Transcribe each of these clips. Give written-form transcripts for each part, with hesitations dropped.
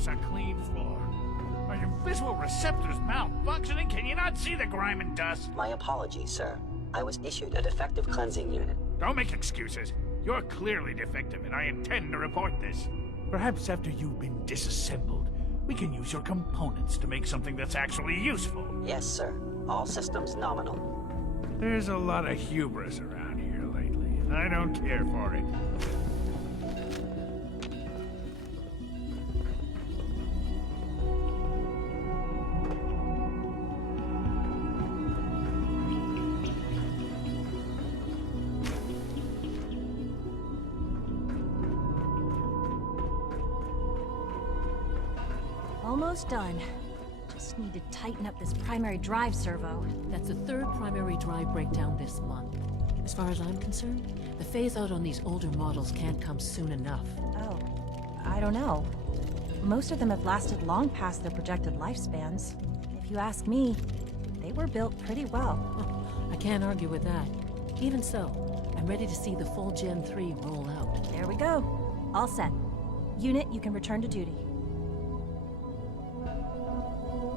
this a clean floor? Are your visual receptors malfunctioning? Can you not see the grime and dust? My apologies, sir. I was issued a defective cleansing unit. Don't make excuses. You're clearly defective, and I intend to report this. Perhaps after you've been disassembled, we can use your components to make something that's actually useful. Yes, sir. All systems nominal. There's a lot of hubris around here lately, and I don't care for it. Almost done. Just need to tighten up this primary drive servo. That's the third primary drive breakdown this month. As far as I'm concerned, the phase-out on these older models can't come soon enough. Oh, I don't know. Most of them have lasted long past their projected lifespans. If you ask me, they were built pretty well. I can't argue with that. Even so, I'm ready to see the full Gen 3 roll out. There we go. All set. Unit, you can return to duty.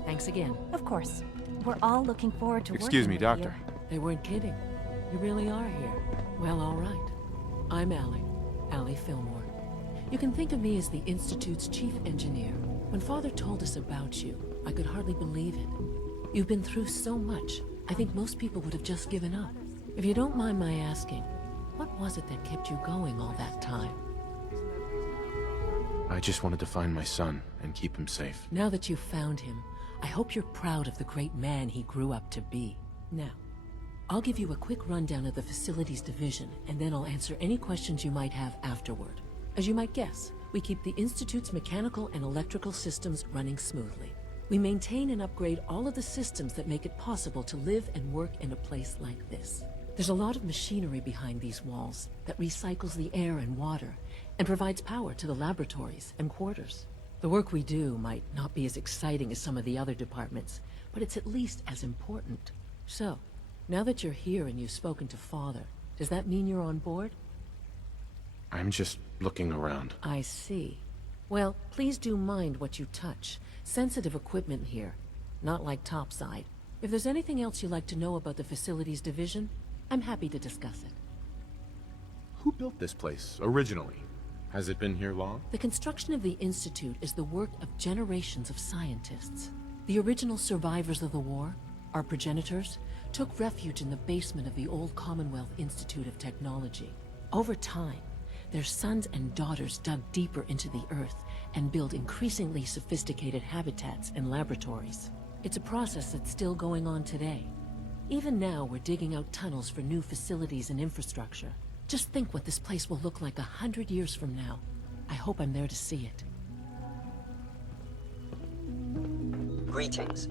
Thanks again. Of course. We're all looking forward to Excuse me, working with Doctor. you. They weren't kidding. You really are here. Well, all right. I'm Allie Fillmore. You can think of me as the Institute's chief engineer. When Father told us about you, I could hardly believe it. You've been through so much, I think most people would have just given up. If you don't mind my asking, what was it that kept you going all that time? I just wanted to find my son and keep him safe. Now that you've found him, I hope you're proud of the great man he grew up to be. Now, I'll give you a quick rundown of the Facilities Division, and then I'll answer any questions you might have afterward. As you might guess, we keep the Institute's mechanical and electrical systems running smoothly. We maintain and upgrade all of the systems that make it possible to live and work in a place like this. There's a lot of machinery behind these walls that recycles the air and water and provides power to the laboratories and quarters. The work we do might not be as exciting as some of the other departments, but it's at least as important. So, now that you're here and you've spoken to Father, does that mean you're on board? I'm just looking around. I see. Well, please do mind what you touch. Sensitive equipment here, not like topside. If there's anything else you'd like to know about the Facilities Division, I'm happy to discuss it. Who built this place, originally? Has it been here long? The construction of the Institute is the work of generations of scientists. The original survivors of the war, our progenitors, took refuge in the basement of the old Commonwealth Institute of Technology. Over time, their sons and daughters dug deeper into the earth and built increasingly sophisticated habitats and laboratories. It's a process that's still going on today. Even now, we're digging out tunnels for new facilities and infrastructure. Just think what this place will look like 100 years from now. I hope I'm there to see it. Greetings.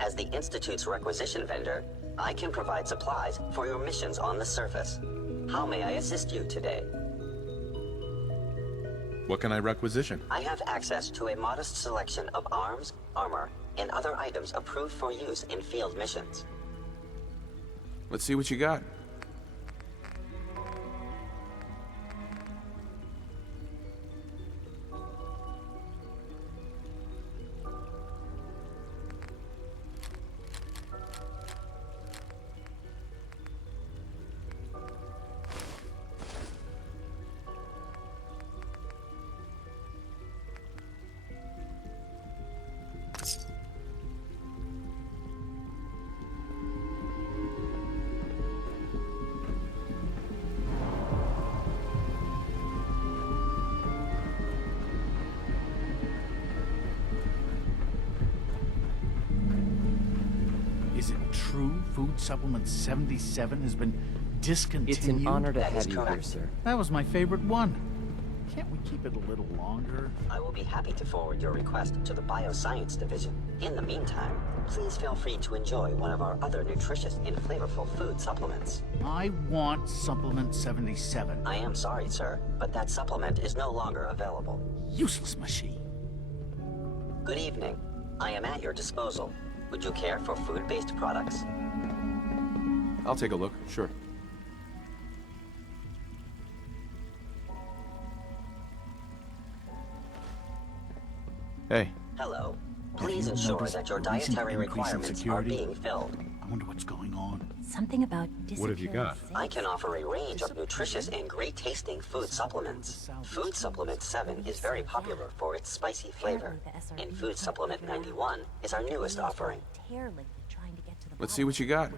As the Institute's requisition vendor, I can provide supplies for your missions on the surface. How may I assist you today? What can I requisition? I have access to a modest selection of arms, armor, and other items approved for use in field missions. Let's see what you got. Is it true Food Supplement 77 has been discontinued? It's an honor to That is have you here, correct. sir. That was my favorite one. Can't we keep it a little longer? I will be happy to forward your request to the Bioscience Division. In the meantime, please feel free to enjoy one of our other nutritious and flavorful food supplements. I want Supplement 77. I am sorry, sir, but that supplement is no longer available. Useless machine. Good evening. I am at your disposal. Would you care for food-based products? I'll take a look, sure. Hey, Hello. Have Please you ensure noticed that your a recent dietary increase in requirements are security? being filled. I wonder what's going on. Something about What have you got? I can offer a range of nutritious and great-tasting food supplements. Food Supplement 7 is very popular for its spicy flavor, and Food Supplement 91 is our newest offering. Let's see what you got.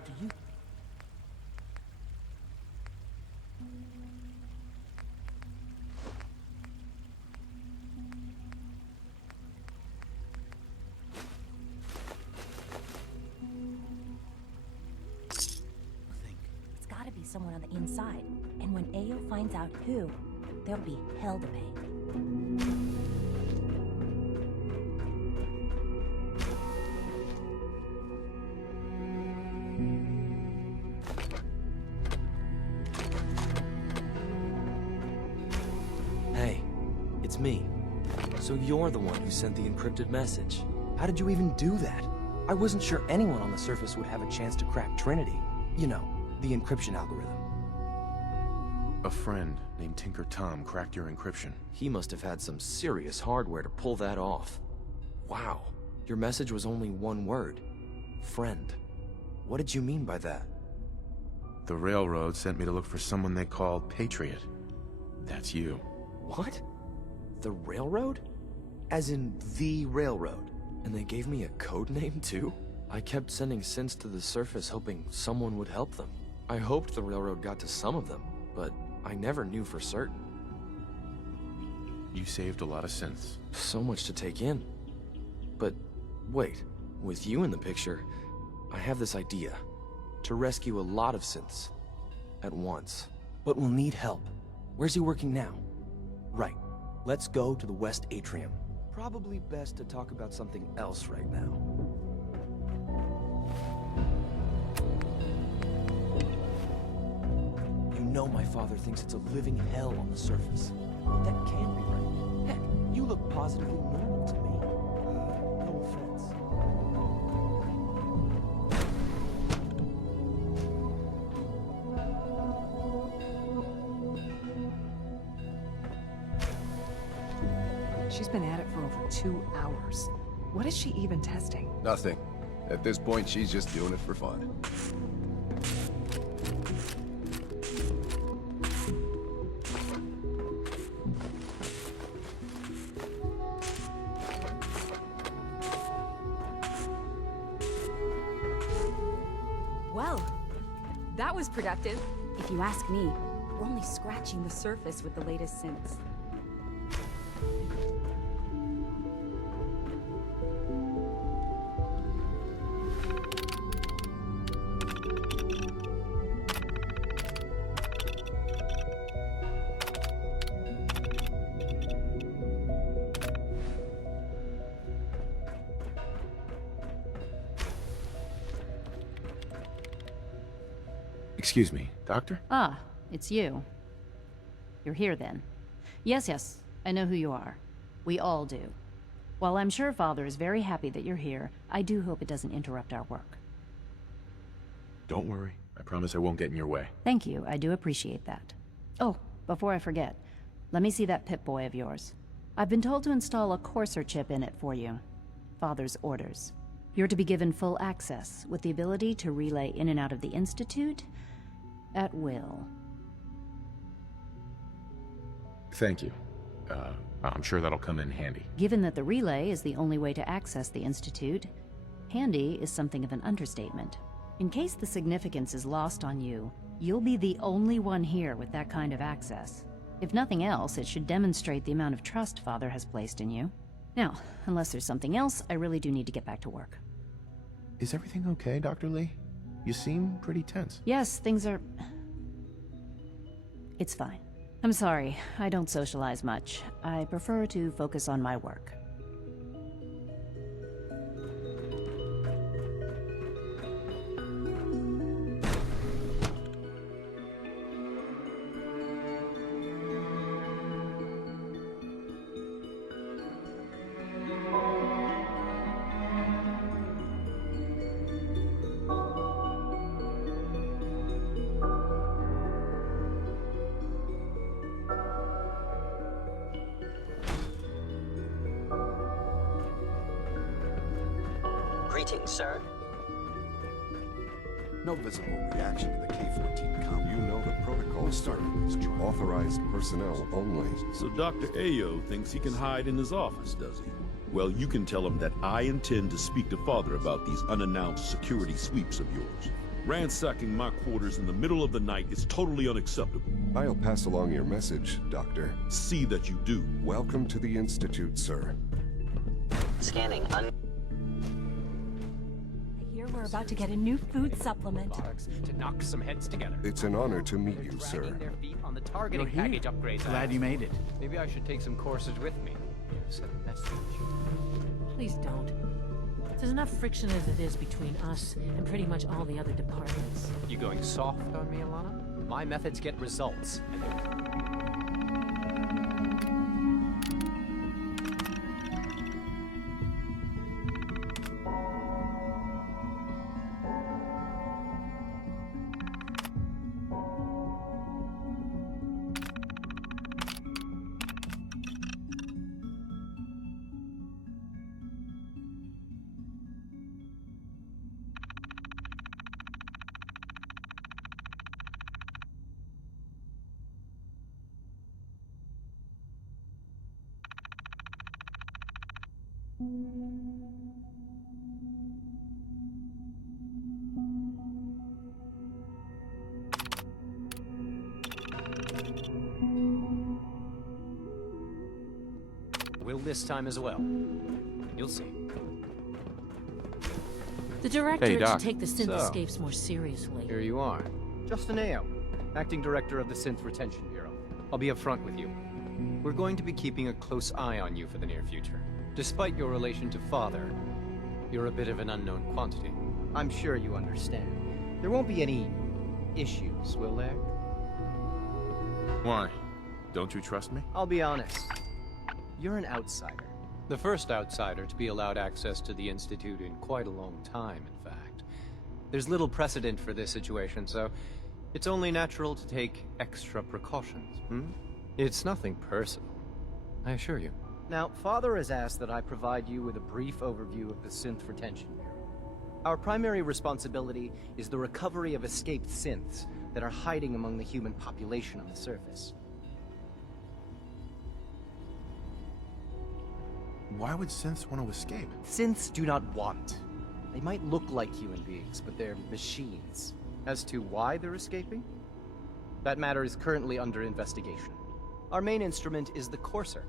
It's gotta be someone on the inside. And when Ayo finds out who, there'll be hell to pay. Hey, it's me. So you're the one who sent the encrypted message. How did you even do that? I wasn't sure anyone on the surface would have a chance to crack Trinity. You know, the encryption algorithm. A friend named Tinker Tom cracked your encryption. He must have had some serious hardware to pull that off. Wow, your message was only one word. Friend. What did you mean by that? The railroad sent me to look for someone they called Patriot. That's you. What? The railroad? As in the railroad? And they gave me a code name too? I kept sending synths to the surface hoping someone would help them. I hoped the railroad got to some of them, but I never knew for certain. You saved a lot of synths. So much to take in. But wait, with you in the picture, I have this idea. To rescue a lot of synths. At once. But we'll need help. Where's he working now? Right. Let's go to the West Atrium. Probably best to talk about something else right now. You know my father thinks it's a living hell on the surface. But that can't be right. Heck, you look positively normal to me. No offense. She's been at it for over 2 hours. What is she even testing? Nothing. At this point, she's just doing it for fun. Well, that was productive. If you ask me, we're only scratching the surface with the latest synths. Excuse me, Doctor? Ah, it's you. You're here then. Yes, I know who you are. We all do. While I'm sure Father is very happy that you're here, I do hope it doesn't interrupt our work. Don't worry. I promise I won't get in your way. Thank you, I do appreciate that. Oh, before I forget, let me see that Pip-Boy of yours. I've been told to install a Courser chip in it for you. Father's orders. You're to be given full access, with the ability to relay in and out of the Institute at will. Thank you. I'm sure that'll come in handy. Given that the relay is the only way to access the Institute, handy is something of an understatement. In case the significance is lost on you, you'll be the only one here with that kind of access. If nothing else, it should demonstrate the amount of trust Father has placed in you. Now, unless there's something else, I really do need to get back to work. Is everything okay, Dr. Lee? You seem pretty tense. Yes, things are... It's fine. I'm sorry, I don't socialize much. I prefer to focus on my work. Greetings, sir. No visible reaction to the K-14 comp. You know the protocol, sir. Authorized personnel only. So Dr. Ayo thinks he can hide in his office, does he? Well, you can tell him that I intend to speak to Father about these unannounced security sweeps of yours. Ransacking my quarters in the middle of the night is totally unacceptable. I'll pass along your message, Doctor. See that you do. Welcome to the Institute, sir. Scanning I hear we're about to get a new food supplement. To knock some heads together. It's an honor to meet you, sir. Dragging their feet on the targeting You're here. package upgrades. Glad you made it. Maybe I should take some courses with me. Send a message. Please don't. There's enough friction as it is between us and pretty much all the other departments. You going soft on me, Alana? My methods get results, and will this time as well. You'll see. The director Hey, Doc. should take the synth So, escapes more seriously. Here you are. Justin Ayo, Acting Director of the Synth Retention Bureau. I'll be upfront with you. We're going to be keeping a close eye on you for the near future. Despite your relation to Father, you're a bit of an unknown quantity. I'm sure you understand. There won't be any issues, will there? Why? Don't you trust me? I'll be honest. You're an outsider. The first outsider to be allowed access to the Institute in quite a long time, in fact. There's little precedent for this situation, so it's only natural to take extra precautions. It's nothing personal, I assure you. Now, Father has asked that I provide you with a brief overview of the Synth Retention Bureau. Our primary responsibility is the recovery of escaped synths that are hiding among the human population on the surface. Why would synths want to escape? Synths do not want. They might look like human beings, but they're machines. As to why they're escaping? That matter is currently under investigation. Our main instrument is the Courser,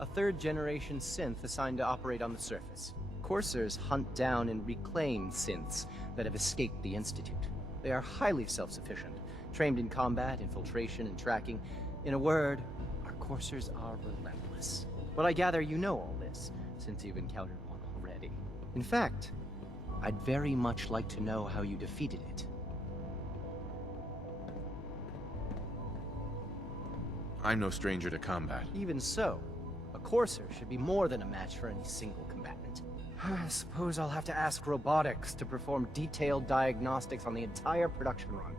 a third-generation synth assigned to operate on the surface. Coursers hunt down and reclaim synths that have escaped the Institute. They are highly self-sufficient, trained in combat, infiltration, and tracking. In a word, our Coursers are relentless. But I gather you know all this, since you've encountered one already. In fact, I'd very much like to know how you defeated it. I'm no stranger to combat. Even so, a Courser should be more than a match for any single combatant. I suppose I'll have to ask robotics to perform detailed diagnostics on the entire production run.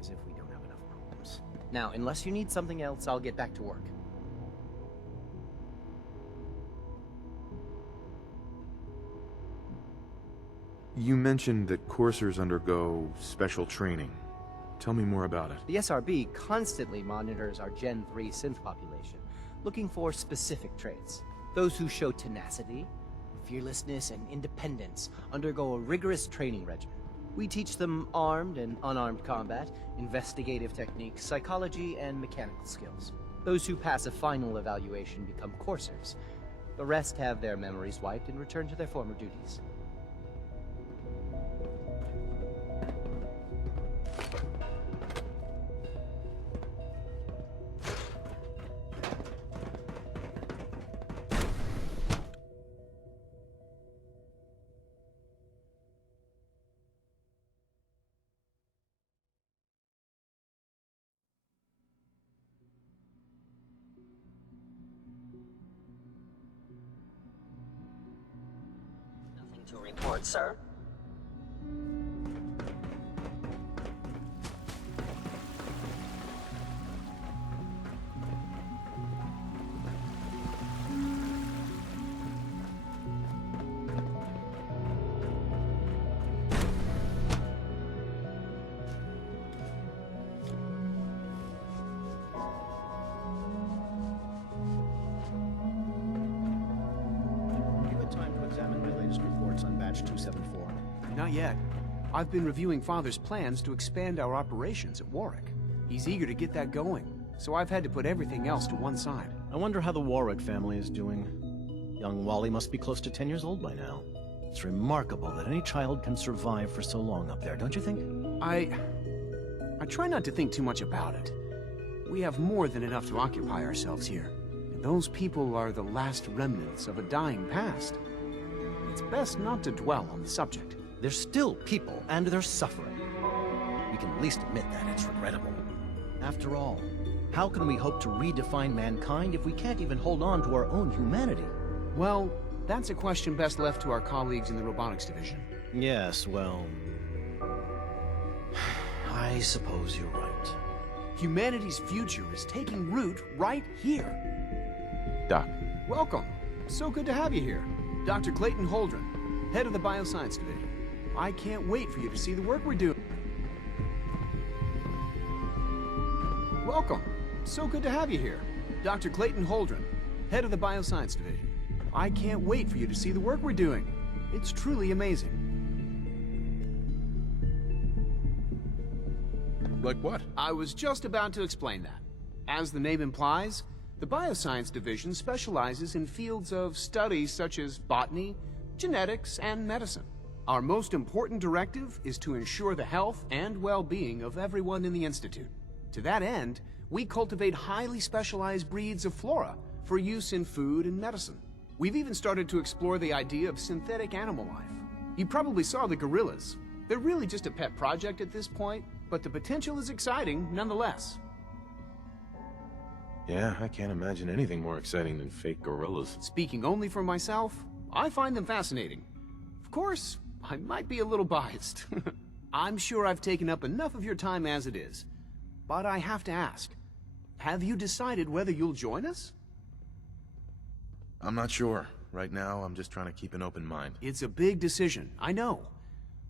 As if we don't have enough problems. Now, unless you need something else, I'll get back to work. You mentioned that coursers undergo special training. Tell me more about it. The SRB constantly monitors our Gen 3 synth population, looking for specific traits. Those who show tenacity, fearlessness, and independence undergo a rigorous training regimen. We teach them armed and unarmed combat, investigative techniques, psychology, and mechanical skills. Those who pass a final evaluation become coursers. The rest have their memories wiped and return to their former duties. Nothing to report, sir. Batch 274? Not yet. I've been reviewing Father's plans to expand our operations at Warwick. He's eager to get that going, so I've had to put everything else to one side. I wonder how the Warwick family is doing. Young Wally must be close to 10 years old by now. It's remarkable that any child can survive for so long up there, don't you think? I try not to think too much about it. We have more than enough to occupy ourselves here. And those people are the last remnants of a dying past. It's best not to dwell on the subject. They're still people, and they're suffering. We can at least admit that it's regrettable. After all, how can we hope to redefine mankind if we can't even hold on to our own humanity? Well, that's a question best left to our colleagues in the robotics division. Yes, well... I suppose you're right. Humanity's future is taking root right here. Doc. Welcome. So good to have you here. Dr. Clayton Holdren, head of the Bioscience Division. I can't wait for you to see the work we're doing. Welcome. So good to have you here. Dr. Clayton Holdren, head of the Bioscience Division. I can't wait for you to see the work we're doing. It's truly amazing. Like what? I was just about to explain that. As the name implies, the Bioscience Division specializes in fields of study such as botany, genetics, and medicine. Our most important directive is to ensure the health and well-being of everyone in the Institute. To that end, we cultivate highly specialized breeds of flora for use in food and medicine. We've even started to explore the idea of synthetic animal life. You probably saw the gorillas. They're really just a pet project at this point, but the potential is exciting nonetheless. Yeah, I can't imagine anything more exciting than fake gorillas. Speaking only for myself, I find them fascinating. Of course, I might be a little biased. I'm sure I've taken up enough of your time as it is. But I have to ask, have you decided whether you'll join us? I'm not sure. Right now, I'm just trying to keep an open mind. It's a big decision, I know.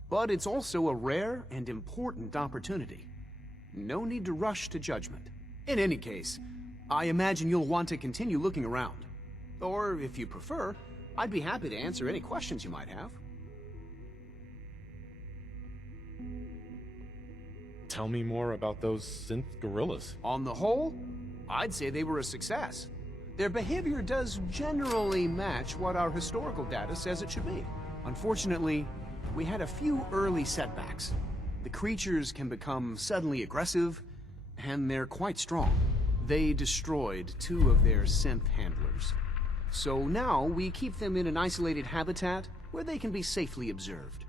But it's also a rare and important opportunity. No need to rush to judgment. In any case, I imagine you'll want to continue looking around. Or, if you prefer, I'd be happy to answer any questions you might have. Tell me more about those synth gorillas. On the whole, I'd say they were a success. Their behavior does generally match what our historical data says it should be. Unfortunately, we had a few early setbacks. The creatures can become suddenly aggressive, and they're quite strong. They destroyed 2 of their synth handlers. So now we keep them in an isolated habitat where they can be safely observed.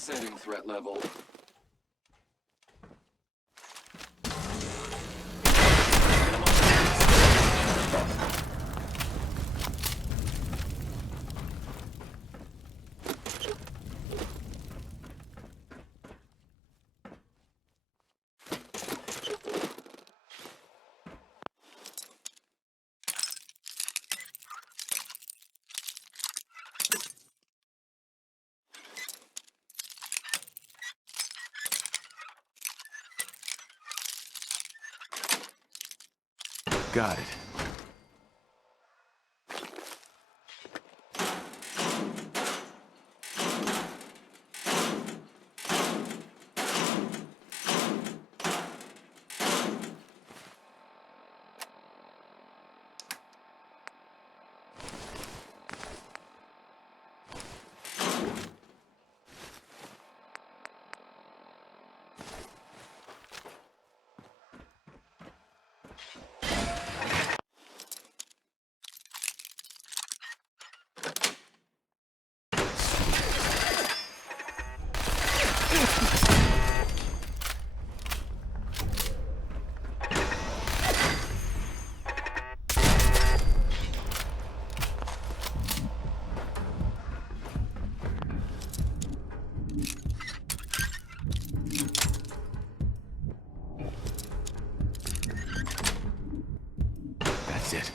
Setting threat level. Got it. That's it.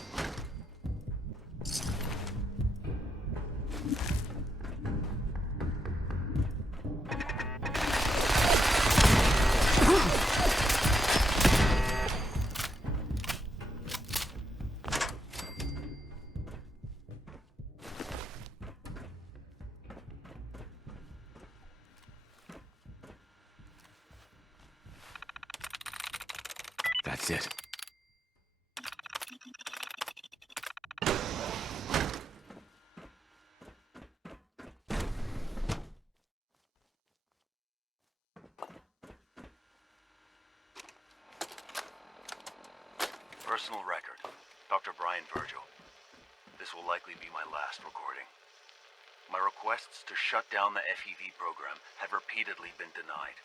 That's it. Personal record. Dr. Brian Virgil. This will likely be my last recording. My requests to shut down the FEV program have repeatedly been denied.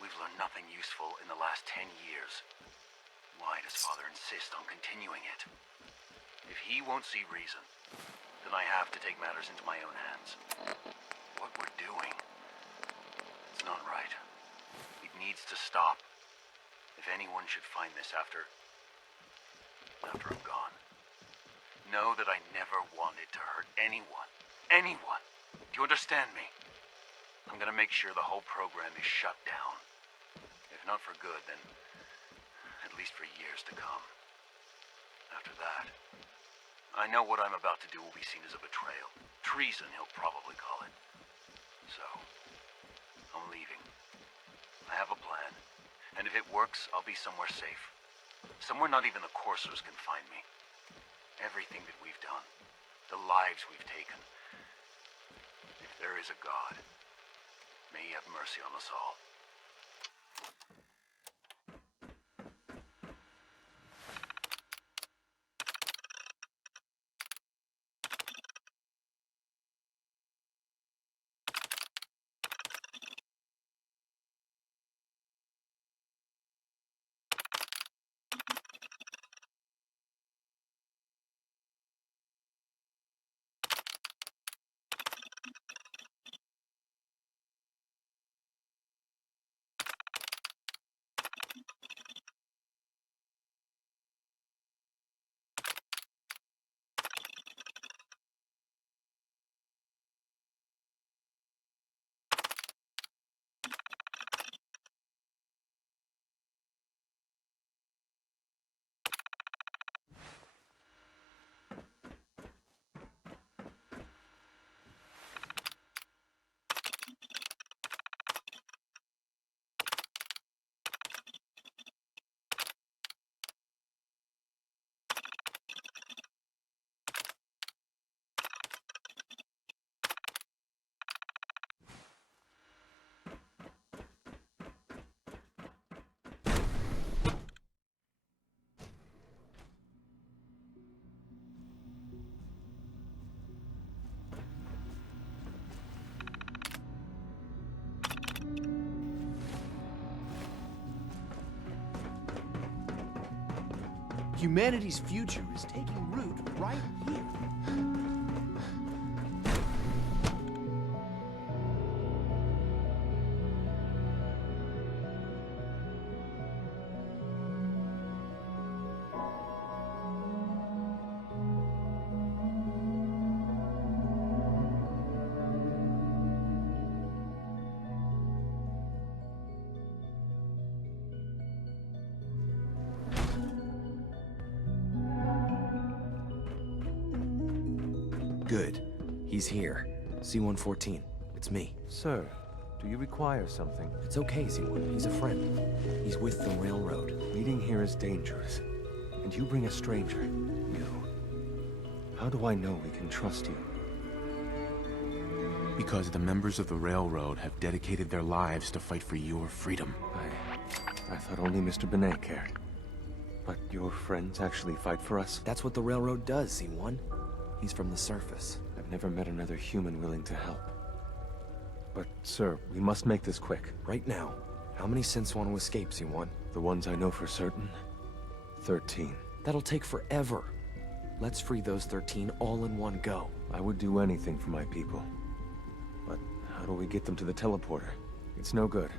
We've learned nothing useful in the last 10 years. Why does Father insist on continuing it? If he won't see reason, then I have to take matters into my own hands. What we're doing, it's not right. It needs to stop. If anyone should find this after I'm gone, know that I never wanted to hurt anyone. Anyone! Do you understand me? I'm gonna make sure the whole program is shut down. If not for good, then at least for years to come. After that, I know what I'm about to do will be seen as a betrayal. Treason, he'll probably call it. So, I'm leaving. I have a plan, and if it works, I'll be somewhere safe. Somewhere not even the coursers can find me. Everything that we've done, the lives we've taken. If there is a God, may he have mercy on us all. Humanity's future is taking root right here. Good. He's here. C-114. It's me. Sir, do you require something? It's okay, Z1. He's a friend. He's with the railroad. Meeting here is dangerous. And you bring a stranger. You. How do I know we can trust you? Because the members of the railroad have dedicated their lives to fight for your freedom. I thought only Mr. Benet cared. But your friends actually fight for us? That's what the railroad does, Z1. He's from the surface. I've never met another human willing to help. But, sir, we must make this quick. Right now. How many synths want to escape, Z1? The ones I know for certain? 13. That'll take forever. Let's free those 13 all in one go. I would do anything for my people. But how do we get them to the teleporter? It's no good.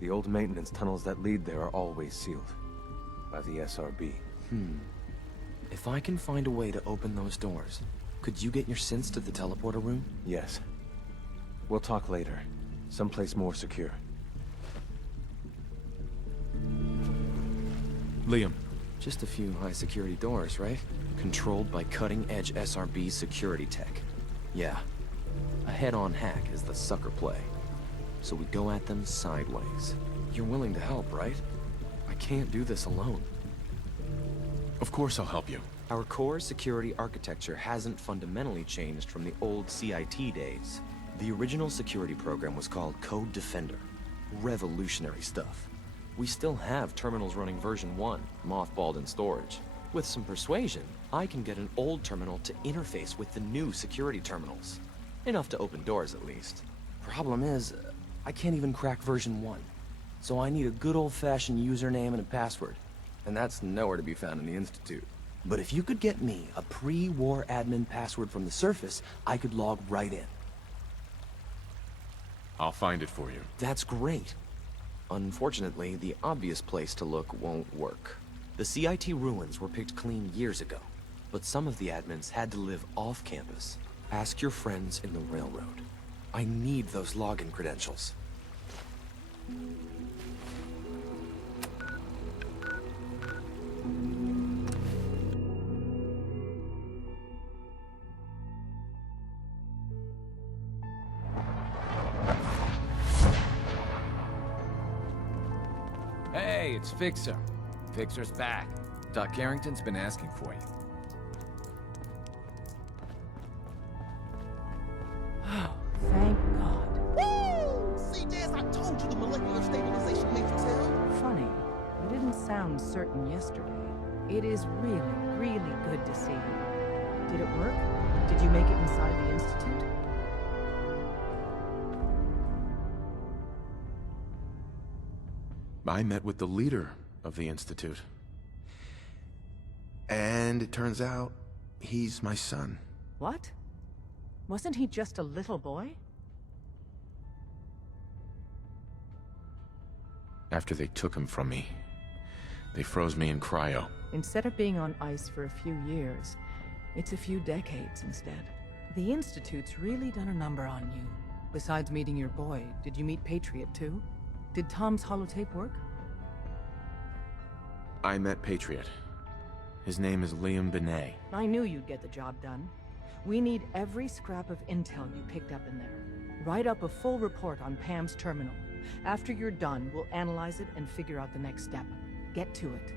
The old maintenance tunnels that lead there are always sealed. By the SRB. If I can find a way to open those doors, could you get your synths to the teleporter room? Yes. We'll talk later. Someplace more secure. Liam. Just a few high-security doors, right? Controlled by cutting-edge SRB security tech. Yeah. A head-on hack is the sucker play. So we go at them sideways. You're willing to help, right? I can't do this alone. Of course I'll help you. Our core security architecture hasn't fundamentally changed from the old CIT days. The original security program was called Code Defender. Revolutionary stuff. We still have terminals running version 1, mothballed in storage. With some persuasion, I can get an old terminal to interface with the new security terminals. Enough to open doors, at least. Problem is, I can't even crack version 1. So I need a good old-fashioned username and a password. And that's nowhere to be found in the Institute. But if you could get me a pre-war admin password from the surface, I could log right in. I'll find it for you. That's great. Unfortunately, the obvious place to look won't work. The CIT ruins were picked clean years ago, but some of the admins had to live off campus. Ask your friends in the railroad. I need those login credentials. Hey, it's Fixer. Fixer's back. Doc Carrington's been asking for you. Thank God. Woo! See, Jazz, I told you the molecular stabilization matrix held. Funny, you didn't sound certain yesterday. It is really, really good to see you. Did it work? Did you make it inside the Institute? I met with the leader of the Institute. And it turns out, he's my son. What? Wasn't he just a little boy? After they took him from me, they froze me in cryo. Instead of being on ice for a few years, it's a few decades instead. The Institute's really done a number on you. Besides meeting your boy, did you meet Patriot too? Did Tom's holotape work? I met Patriot. His name is Liam Benet. I knew you'd get the job done. We need every scrap of intel you picked up in there. Write up a full report on Pam's terminal. After you're done, we'll analyze it and figure out the next step. Get to it.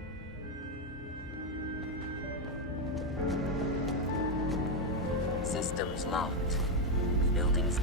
Systems locked. Buildings...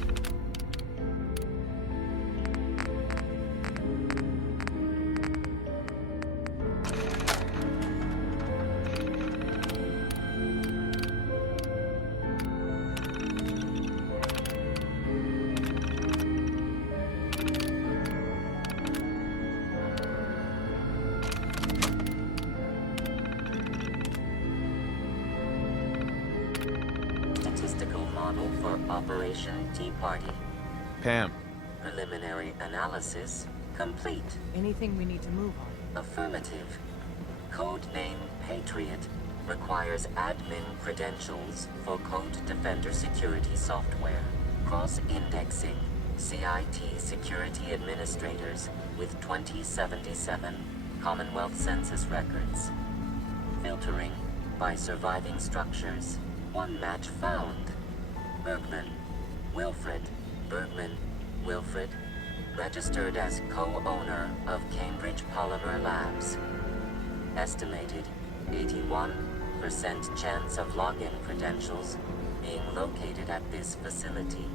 Operation Tea Party. Pam. Preliminary analysis complete. Anything we need to move on? Affirmative. Codename Patriot requires admin credentials for Code Defender security software. Cross-indexing CIT security administrators with 2077 Commonwealth Census records. Filtering by surviving structures. One match found. Bergman. Wilfred. Bergman. Wilfred. Registered as co-owner of Cambridge Polymer Labs. Estimated 81% chance of login credentials being located at this facility.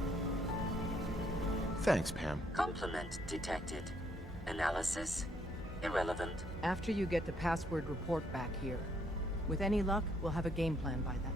Thanks, Pam. Complement detected. Analysis irrelevant. After you get the password report back here. With any luck, we'll have a game plan by then.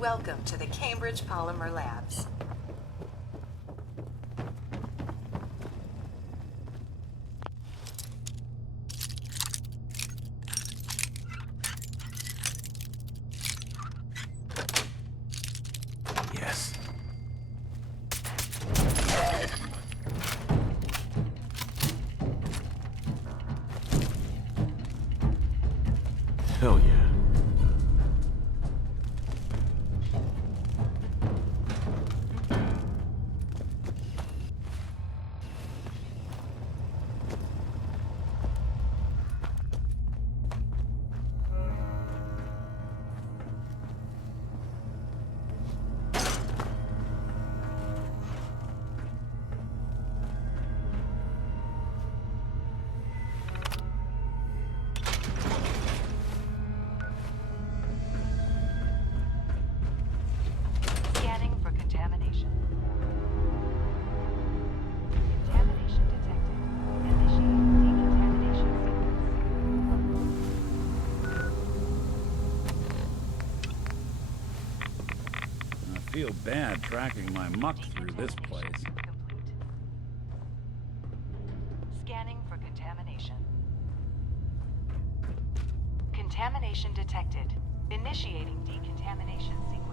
Welcome to the Cambridge Polymer Labs. Yes. Hell yeah. Scanning for contamination. Contamination detected. Initiating decontamination I feel bad tracking my muck through this place. Scanning for contamination. Contamination detected. Initiating decontamination sequence.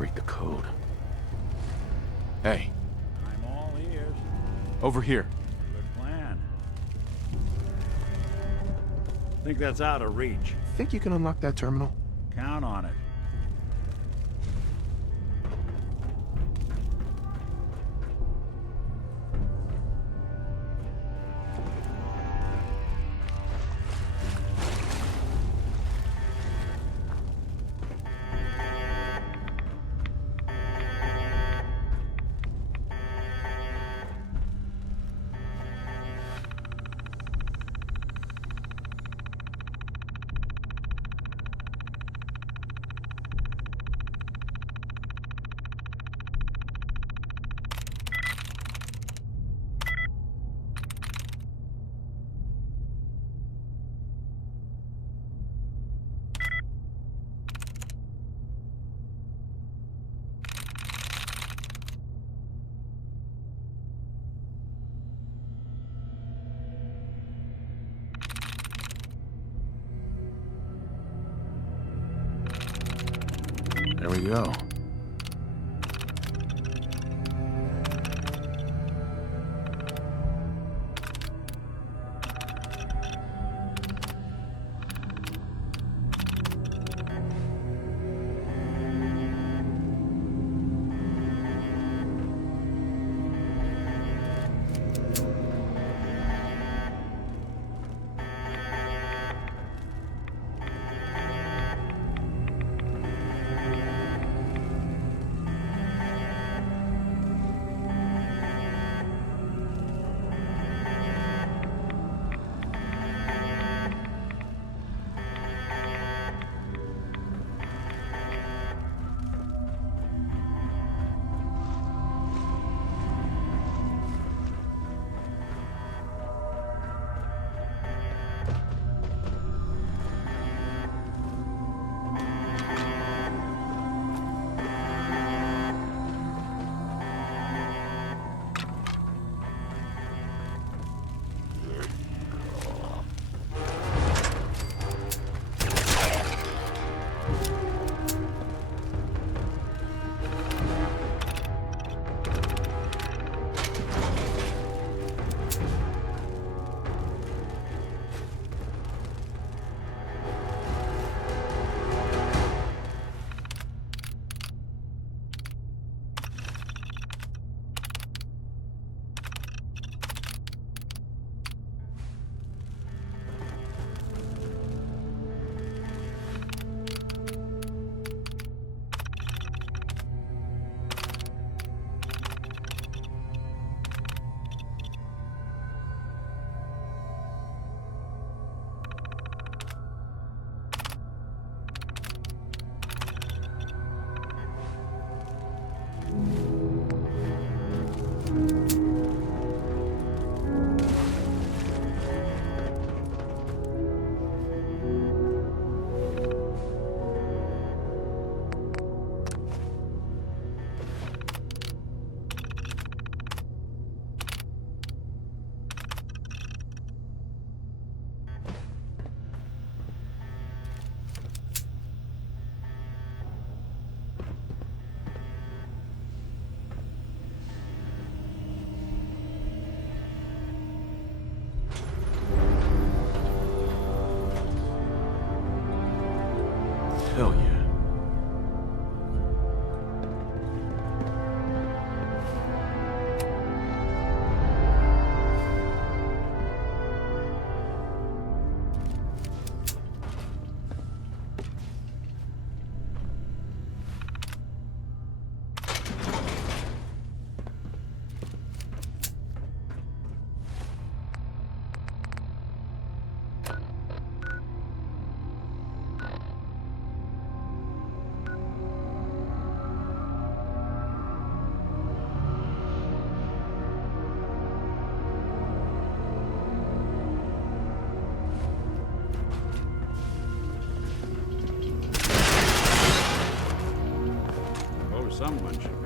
break the code. Hey. I'm all ears. Over here. Good plan. Think that's out of reach. Think you can unlock that terminal? Count on it. There we go. Hell yeah. Someone should